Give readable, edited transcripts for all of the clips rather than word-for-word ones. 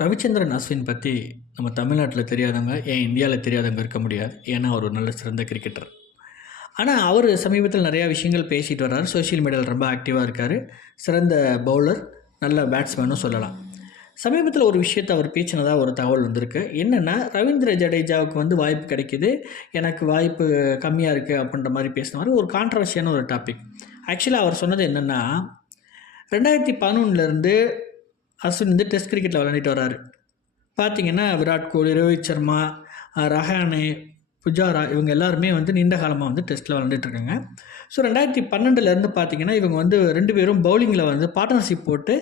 ரவிச்சந்திரன் அஸ்வின் பற்றி நம்ம தமிழ்நாட்டில் தெரியாதவங்க ஏன் இந்தியாவில் தெரியாதவங்க இருக்க முடியாது. ஏன்னா அவர் ஒரு நல்ல சிறந்த கிரிக்கெட்டர். ஆனால் அவர் சமீபத்தில் நிறையா விஷயங்கள் பேசிட்டு வர்றாரு. சோஷியல் மீடியாவில் ரொம்ப ஆக்டிவாக இருக்கார். சிறந்த பவுலர், நல்ல பேட்ஸ்மேனும் சொல்லலாம். சமீபத்தில் ஒரு விஷயத்தை அவர் பேசினதாக ஒரு தகவல் வந்திருக்கு. என்னென்னா, ரவீந்திர ஜடேஜாவுக்கு வாய்ப்பு கிடைக்கிது, எனக்கு வாய்ப்பு கம்மியாக இருக்குது அப்படின்ற மாதிரி பேசின மாதிரி ஒரு கான்ட்ரவர்ஷியான ஒரு டாபிக். ஆக்சுவலாக அவர் சொன்னது என்னென்னா, 2011 அஸ்வின் டெஸ்ட் கிரிக்கெட்டில் விளையாடிட்டு வர்றாரு. பார்த்திங்கன்னா விராட் கோலி, ரோஹித் சர்மா, ரஹானே, புஜாரா இவங்க எல்லாருமே நீண்ட காலமாக டெஸ்ட்டில் விளையாண்டுட்டுருக்காங்க. ஸோ 2012 பார்த்திங்கன்னா இவங்க 2 பேரும் பவுலிங்கில் பார்ட்னர்ஷிப் போட்டு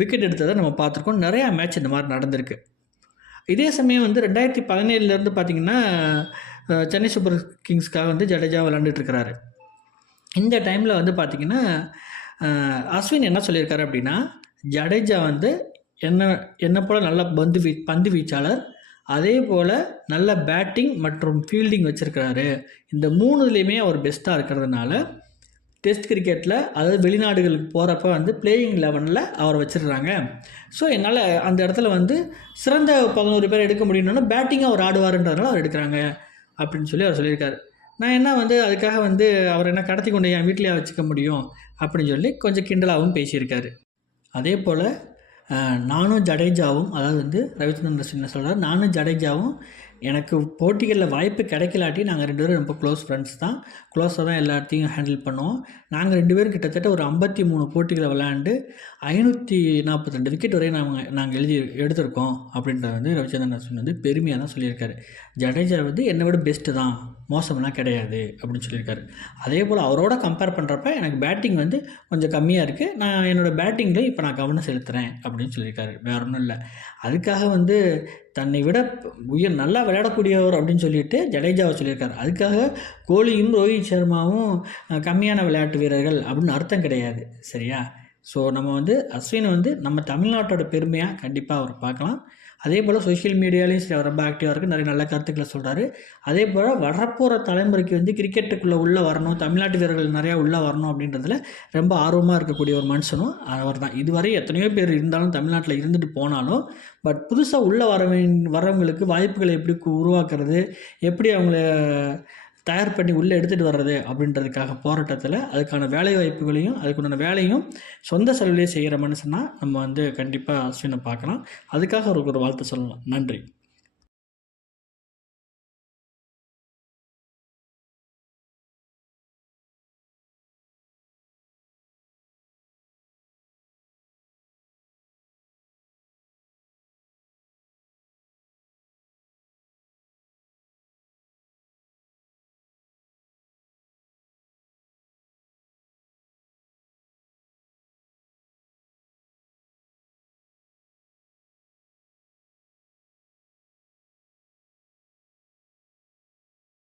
விக்கெட் எடுத்ததை நம்ம பார்த்துருக்கோம். நிறையா மேட்ச் இந்த மாதிரி நடந்திருக்கு. இதே சமயம் 2017 பார்த்திங்கன்னா சென்னை சூப்பர் கிங்ஸ்க்காக ஜடேஜா விளையாண்டுட்டுருக்கிறாரு. இந்த டைமில் பார்த்திங்கன்னா அஸ்வின் என்ன சொல்லியிருக்காரு அப்படின்னா, ஜடேஜா என்னை போல் நல்ல பந்து வீச்சாளர், அதே போல் நல்ல பேட்டிங் மற்றும் ஃபீல்டிங் வச்சுருக்கிறாரு. இந்த 3லேயுமே அவர் பெஸ்ட்டாக இருக்கிறதுனால டெஸ்ட் கிரிக்கெட்டில், அதாவது வெளிநாடுகளுக்கு போகிறப்ப பிளேயிங் 11ல் அவரை வச்சிடுறாங்க. ஸோ என்னால் அந்த இடத்துல சிறந்த 11 பேர் எடுக்க முடியும்னா பேட்டிங்காக அவர் ஆடுவார்ன்றதுனால அவர் எடுக்கிறாங்க அப்படின்னு சொல்லி அவர் சொல்லியிருக்காரு. நான் என்ன அதுக்காக அவர் என்ன கடத்தி கொண்டு என் வீட்டிலேயே வச்சுக்க முடியும் அப்படின்னு சொல்லி கொஞ்சம் கிண்டலாகவும் பேசியிருக்காரு. அதே போல் நானும் ஜடேஜாவும், அதாவது ரவிச்சந்திரன் அஸ்வின் சொல்கிறார், நானும் ஜடேஜாவும் எனக்கு போட்டிகளில் வாய்ப்பு கிடைக்கலாட்டி நாங்கள் 2 பேரும் ரொம்ப க்ளோஸ் ஃப்ரெண்ட்ஸ் தான். க்ளோஸாக தான் எல்லாத்தையும் ஹேண்டில் பண்ணுவோம். நாங்கள் 2 பேரும் கிட்டத்தட்ட ஒரு 53 போட்டிகளை விளையாண்டு 542 விக்கெட் வரை நாங்கள் எடுத்திருக்கோம் அப்படின்ற ரவிச்சந்திரன் அஸ்வின் பெருமையாக தான் சொல்லியிருக்காரு. ஜடேஜா என்னை விட பெஸ்ட்டு தான், மோசம்லாம் கிடையாது அப்படின்னு சொல்லியிருக்காரு. அதே போல் அவரோட கம்பேர் பண்ணுறப்ப எனக்கு பேட்டிங் கொஞ்சம் கம்மியாக இருக்குது, நான் என்னோடய பேட்டிங்கில் இப்போ நான் கவனம் செலுத்துகிறேன் அப்படின்னு சொல்லியிருக்காரு. வேற ஒன்றும் இல்லை. அதுக்காக தன்னை விட நல்லா விளையாடக்கூடியவர் அப்படின்னு சொல்லிட்டு ஜடேஜாவை சொல்லியிருக்காரு. அதுக்காக கோலியும் ரோஹித் சர்மாவும் கம்மியான விளையாட்டு வீரர்கள் அப்படின்னு அர்த்தம் கிடையாது. சரியா? ஸோ நம்ம அஸ்வினை நம்ம தமிழ்நாட்டோட பெருமையாக கண்டிப்பாக அவர் பார்க்கலாம். அதே போல் சோஷியல் மீடியாலேயும் ரொம்ப ஆக்டிவாக இருக்குது, நிறைய நல்ல கருத்துக்களை சொல்கிறாரு. அதே போல் வரப்போகிற தலைமுறைக்கு கிரிக்கெட்டுக்குள்ளே உள்ளே வரணும், தமிழ்நாட்டு வீரர்கள் நிறையா உள்ளே வரணும் அப்படின்றதுல ரொம்ப ஆர்வமாக இருக்கக்கூடிய ஒரு மனுஷனும் அவர் தான். இதுவரை எத்தனையோ பேர் இருந்தாலும் தமிழ்நாட்டில் இருந்துட்டு போனாலும், பட் புதுசாக உள்ளே வரவங்களுக்கு வாய்ப்புகளை எப்படி உருவாக்குறது, எப்படி அவங்கள தயார் பண்ணி உள்ளே எடுத்துகிட்டு வர்றது அப்படின்றதுக்காக போராட்டத்தில் அதுக்கான வேலை வாய்ப்புகளையும் அதுக்குண்டான வேலையும் சொந்த செலவிலே செய்கிற மனுஷன்னா நம்ம கண்டிப்பாக அஸ்வினை பார்க்கலாம். அதுக்காக அவருக்கு ஒரு வாழ்த்து சொல்லலாம். நன்றி.